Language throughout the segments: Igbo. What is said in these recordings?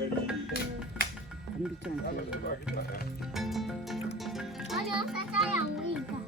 saya养我一个。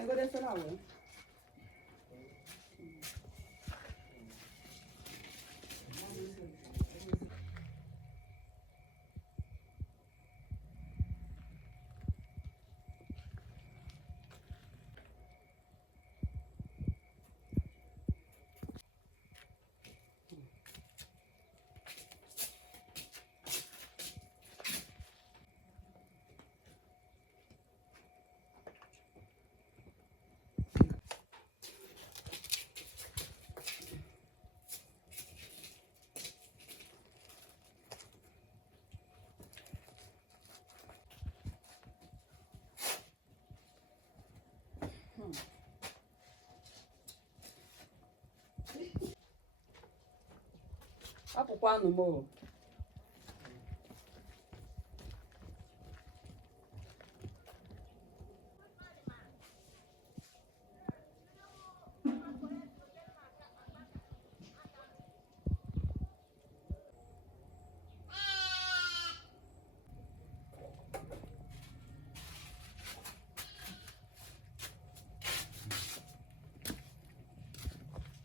Vale, go there, now. Akwụkwọ anụmụ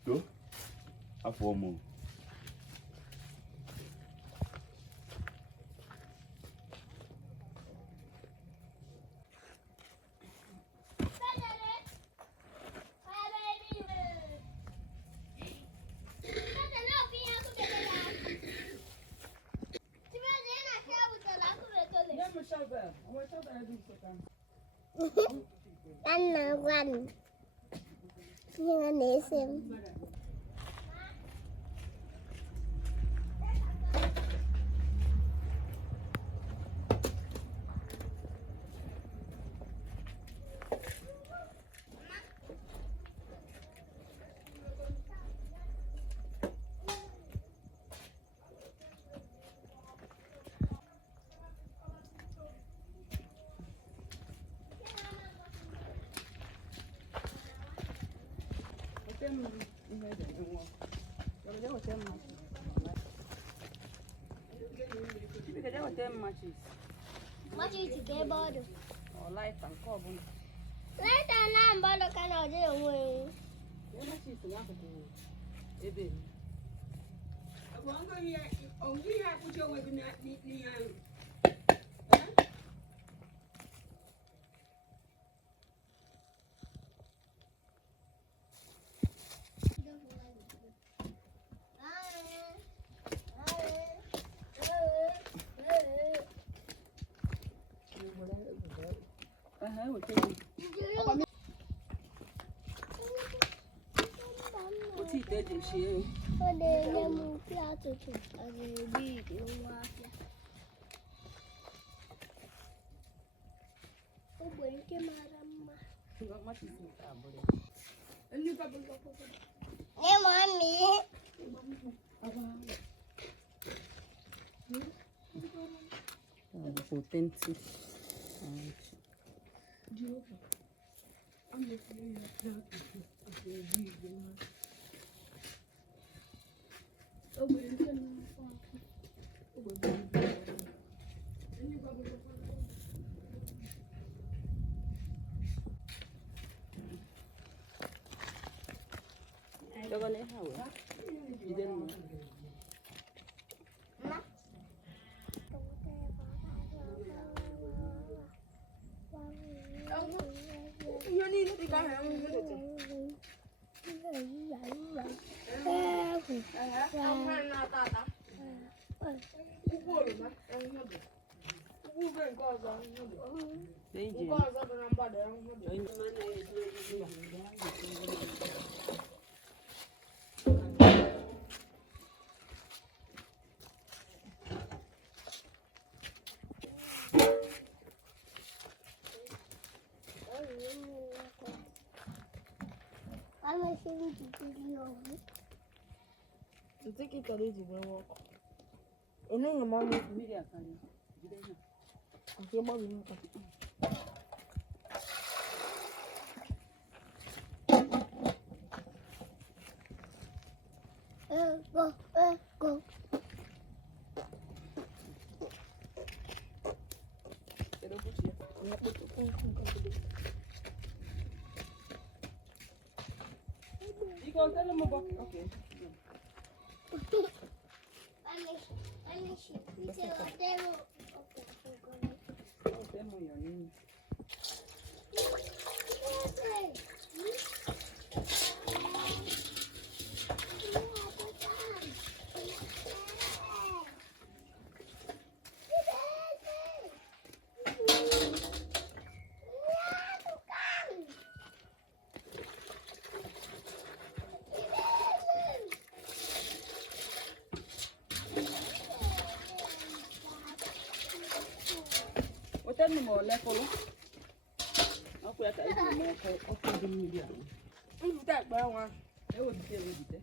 Tuh, apa omong? Anh là quanh nhưng anh để xem Machi chike bodo. Laita nke ọbụla. Laita na bodo ka na ọdị onwe. Machi si n'akụkụ ebe. Ọ ngụ ihe akwụcha onwe gị n'ihe ahụ. Ọ na-enye m mkpi atụtụ a ga-ebi ide nwa afịa. Ogbe nke mara mma. Nye mami. Authentic. Dogon ấy hả? Đi đến mà. Ihe niile dị ka ahụ ihe dị. Ụkwụ oroma ahụhụ dị. Ụkwụ ube nke ọzọ ahụhụ dị. Nke ọzọ dị na mgbada ahụhụ dị. Ntiki kare ji be wo. Ene ye mo ni Mmiri akanya. Jide ya. ake gbo mi nka. Go. Kedu kuchi ya? Ya kpo So tell them about okay. Tell me more level. Okay, I can more okay the media. That brown one. I would say with it.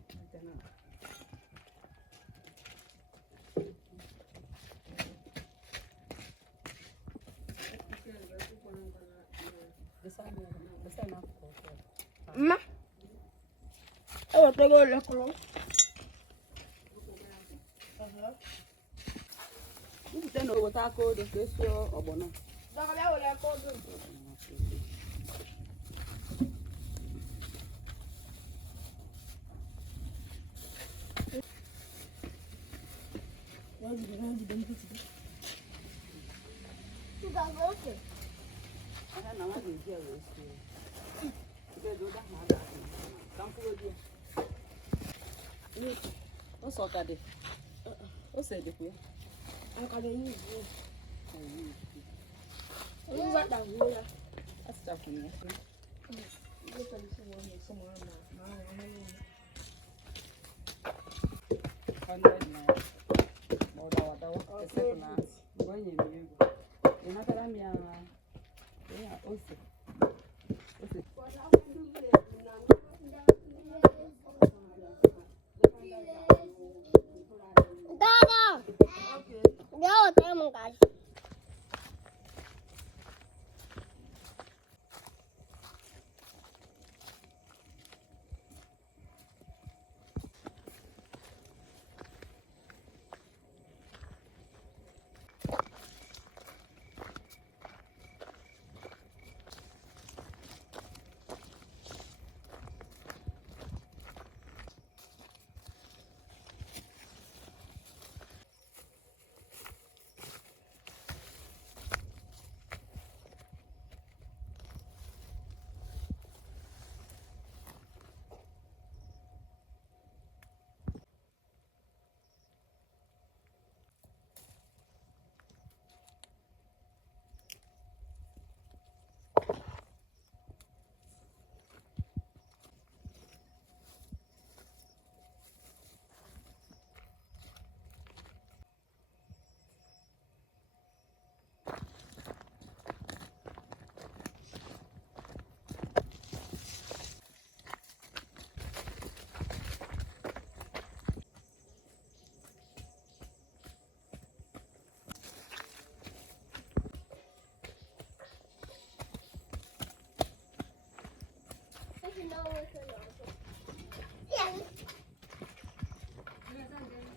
The sign up. Ma. Oh, te go le color. You tell me what I call the face or bono. Don't allow le color. What's all that? What's it? I can't use it. What's that down here? That's stuff in there. Look at this one here somewhere now.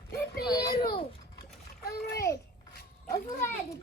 Pepero. I'm red. I'm red.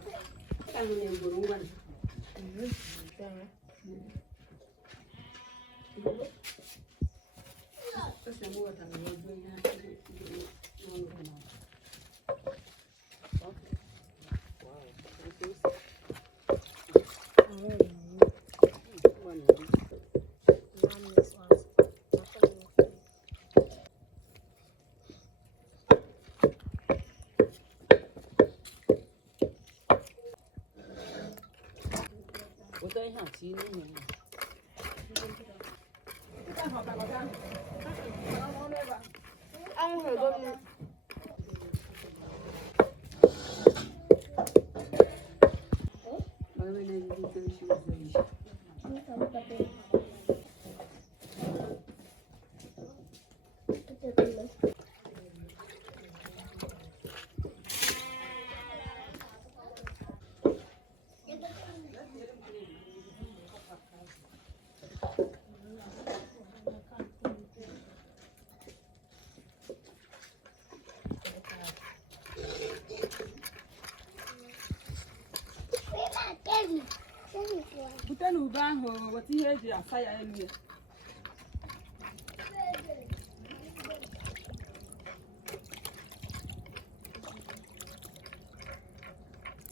Butanu baho, what he had, ya fire.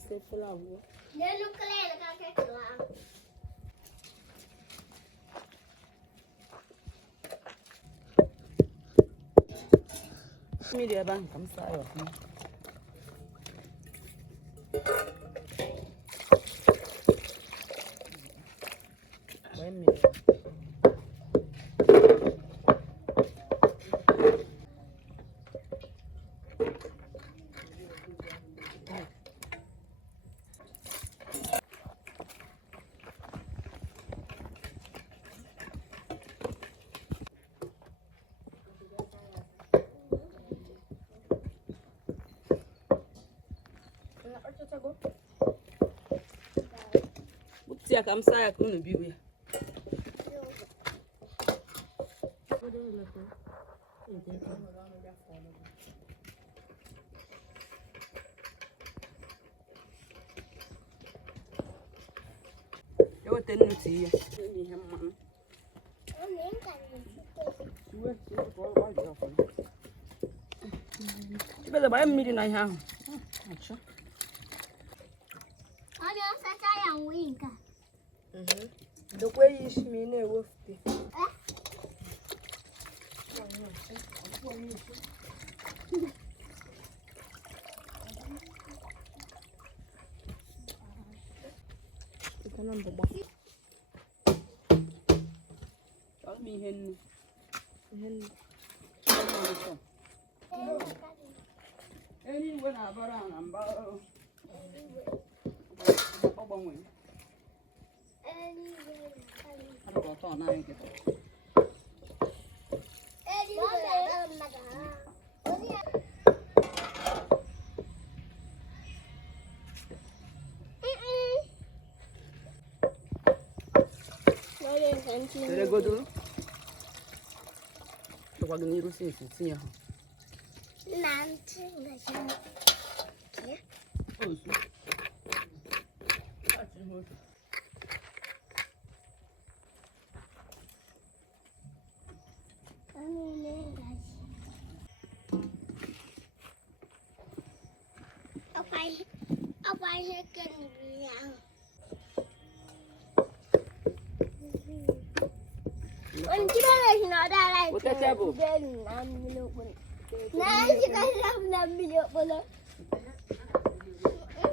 C'est pour la voix. Le nucléaire, quand quelqu'un là. Mis des bancs comme ça. Bukti comme ça, il y a une bible. Eu tenho notícia. Bây giờ em đi này ha. Olha essa saia única. Depois isso, menina, eu vou ter. Fica na boba. Olha minha renda. Any when I bought on and borrow. Oh, one way. I don't know, now you get it. Você gostou? Eu vou ganhar o senso, sim, ó. Ông phải sẽ kinh nhau. Anh chỉ nói là nó ra đây. Đến 5 minuit. Nah, chỉ có 5 minuit boleh.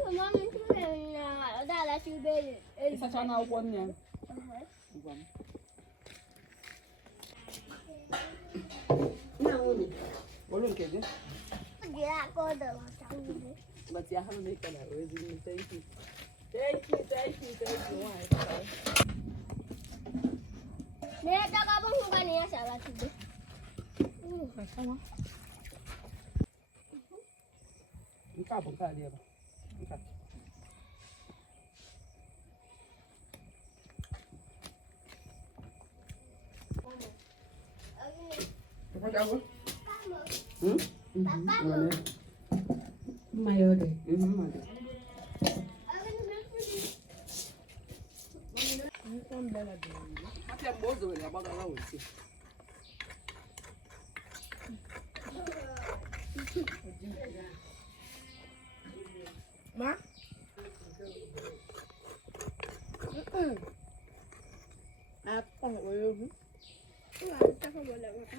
Mama mình chỉ là ở đây là siêu bên. Isa cho nào quân nha. Nào quân. Boleh ke dia? Dia aku dah macam ni. But ya halu ni kana wezi thank you. Thank you. Ni tak apa bukan ni salah tu. Sama. Buka dia. Buka. Apa jago? Papa. Mayo deh. Mayo. Mati yang bozo ya baga lawo si. Ma? Apa nggak boleh? Apa boleh apa?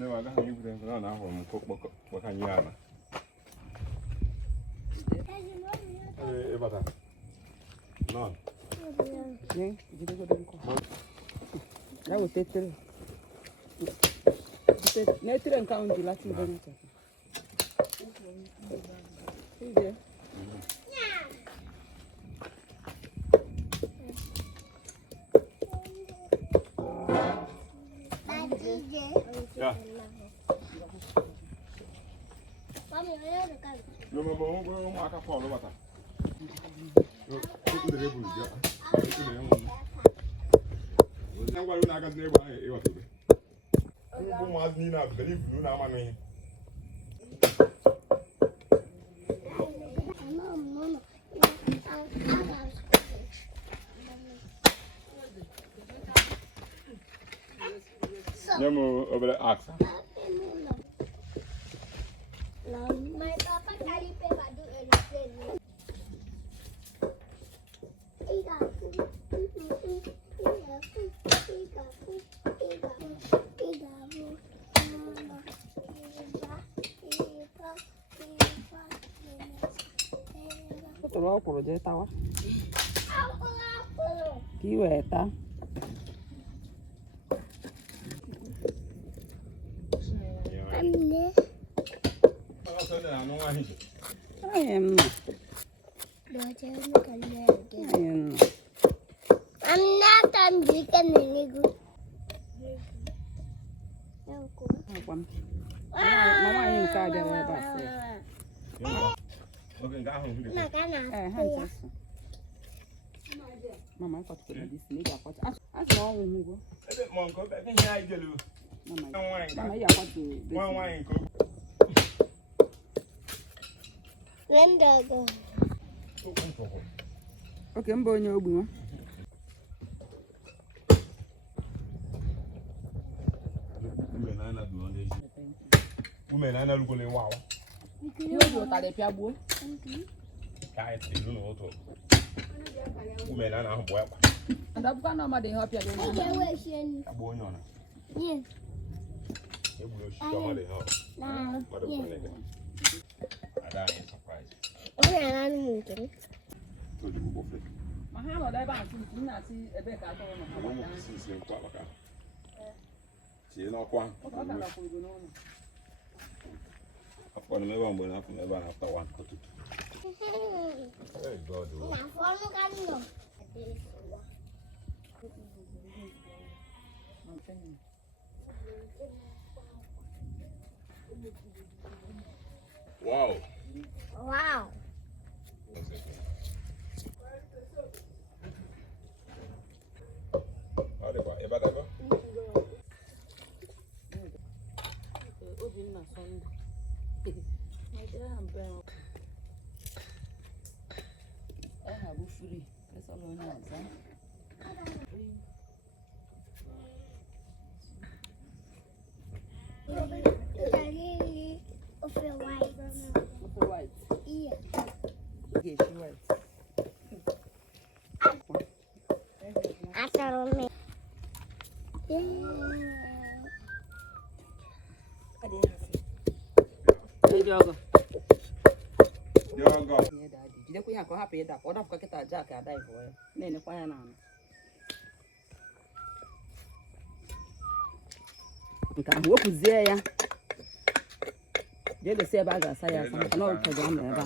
Nếu mà cái hình như nó còn một cái nhà mà. Ê bà thằng. Non. Nih, jadi gue dengko. Ya udah tetel. Netir yang kau dilatih banyak. 이제 야, Mami, olha o cara. 너 뭐 아까 걸어 봤다. 그 그래 보이죠? 그냥 바로 나가 내 봐. 이거 어때? 뭐 마즈니나 그리 누나 마네. Mama. Nhamo over axa. My papa carry paper do anything. Tụi nó của dễ tao á. Kí về ta. Em. Em. I'm not done chicken anymore. Mama yên ca để lại bà sẽ. Okay, ga hon. Nah, Mama có tụi đi xin đi có. As nó ngu quá. Ebe mon ko be kin ya jelu. Mama ya có tụi. Wan ko. Linda go. Okay, mbo onye ogbu nwa. Women na lu ko le wa wa. Yóò jọ tàlẹ̀ fi agbo. Ka e ti lu no to. Women na ho boy pa. Ndabuka na ma de ho pia de na. Abo nyo na. Yes. E bu lo shi to ma de ho. Nah. Ma de ko ne ke. Ada ni surprise. Okay, I'm moving. To di ko fe. Ma ha lo dai ba ti na ti ebe ka to no. Mo mo si kwa ba ka. Ti no kwa. Ko ta na ko ibo no. Afọ na me ba mbo na afọ me ba na after one ko tutu. Hey God. Nah, follow kan no. Wow. Wow. Ade ba, e ba da ba? Obinna Sunday. My dear Ampere. I have a free. That's all I know. Daddy, of your white. For white. Yeah. Okay, she white. After me. Hey, Jogo. Yo go. Yeah, Daddy. Jide ku ya ko happy da. Order for kita jack ya dai for. Ne ne kwa ya na. Nka wo kuzie ya. Je le se ba ga sa ya sa na o program na ba.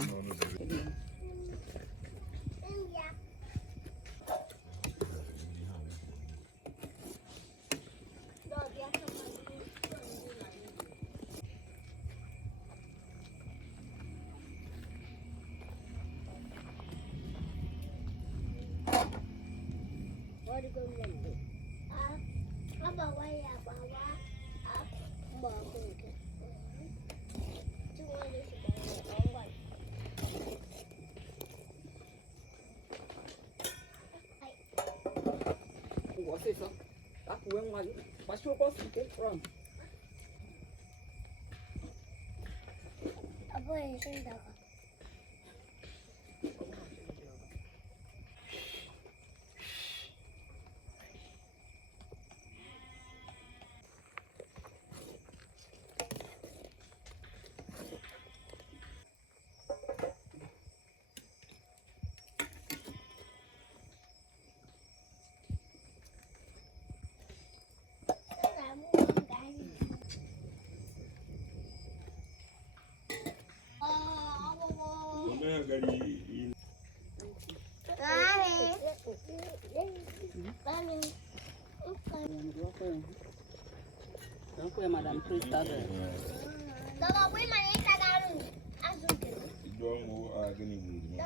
Você só tá com um ali, mas que eu posso ter pronto. Apa yang saya dah? freestyle. Kalau gue main kadang asal gitu. Don't go gini dulu.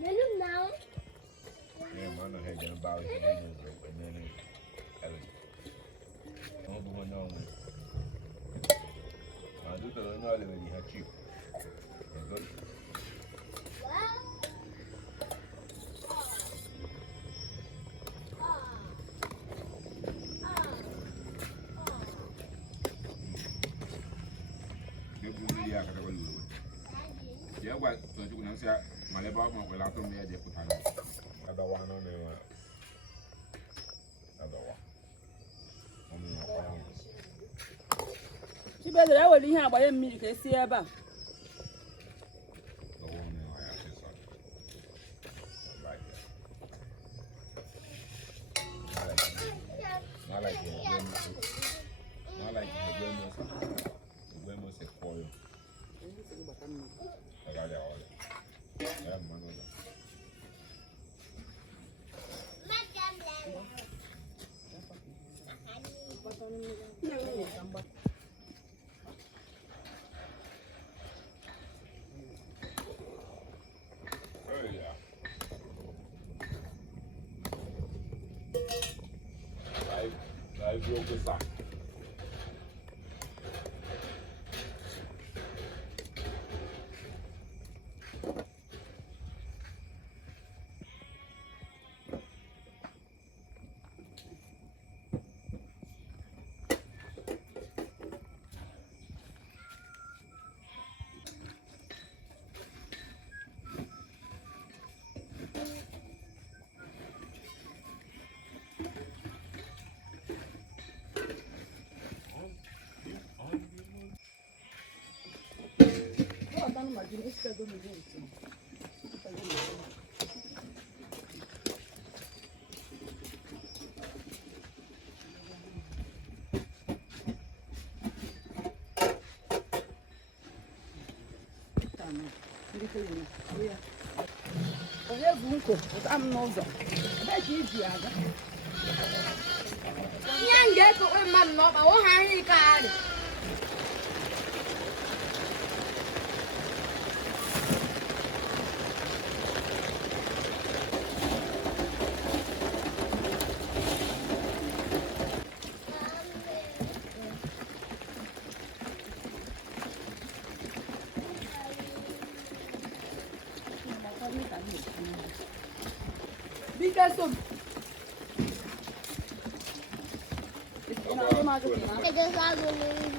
Minum now. Ya mana hay jangan balik ini bro. Ini kali. Mau bukan dong. Aduh terus nyala lagi hati. Betul. Ya kata dulu. Dia buat tunjuk nanti maleba mau kelaton dia dia putar. Ada warna ni. Ada warna. Si bẹ́ẹ̀ lọ́wọ́ ní ìhàn àbáyé mi kì í sí ẹ bá. Viu o que está? Onye bụ nkụ pụta m n'ụzọ ebe ka iji aga Ihe m ga-ekokwe mmadụ n'ọkpa ọ ha ihe ike arị. bike so Kita selalu ni.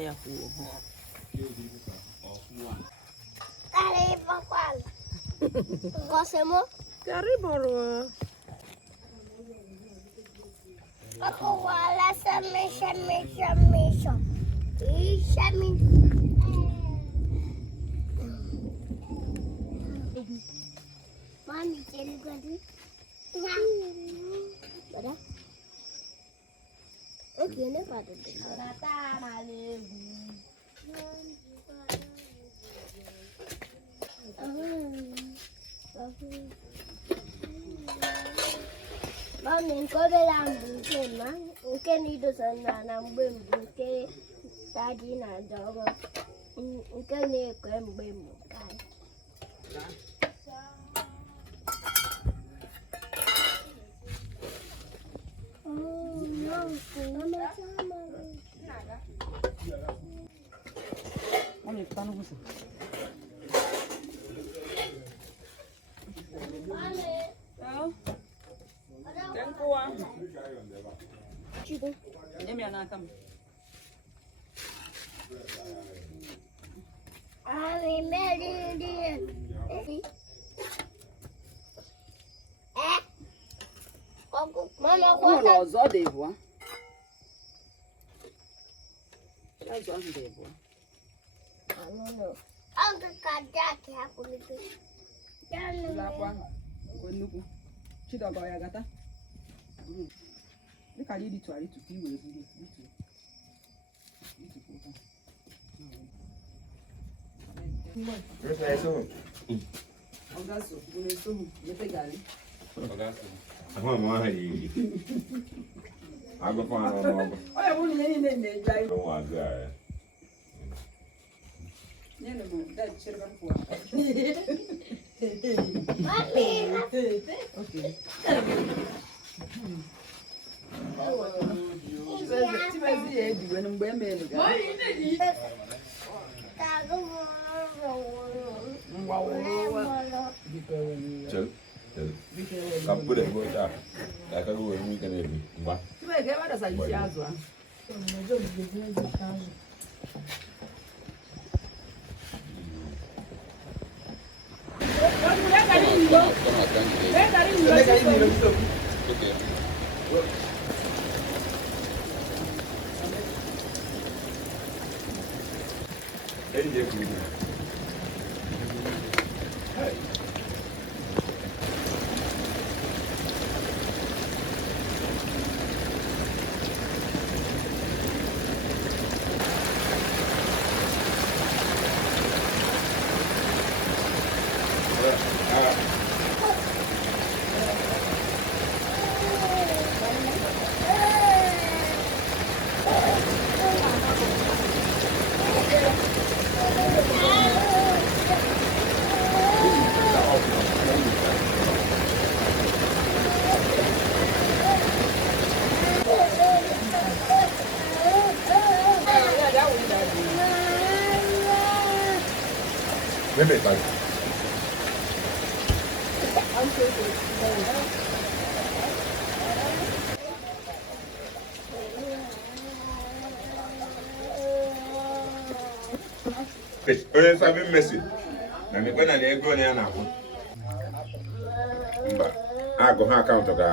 ya huo Karibu kwanza. Kosemo. karibu Ako wala sa misha. Mami, cari gadi. Ada? Oke, ini pada. Rata maling. Mami, kau bilang bukan mah. nke na-idosa na mgbe mbụ nke dadị na-aja ọrụ nke na-ekwe mgbe mbụ Mama, ọzọ dị bụ azụ ahụ dị bụ nnukwu Chidọba ya gata dịka anyị ritụgharị tupu iwere buru ọgaso bụ na-esoghị mepe garị ahụ ma ha yi agụfọ anụ ọgụ onye bụ niile niile na-eji anyị ọnwa azụ ya nyere m dad chere ka m pụọ Chibezi ya ediwe mgbe e mere kapure bota akago wemi kanebi mba Chibezi wada sa isi azụ a Bebe tá. Onye sabi mmesi na mekwe na ego na ya na-akwụ mba agụ ha akaụntụ ga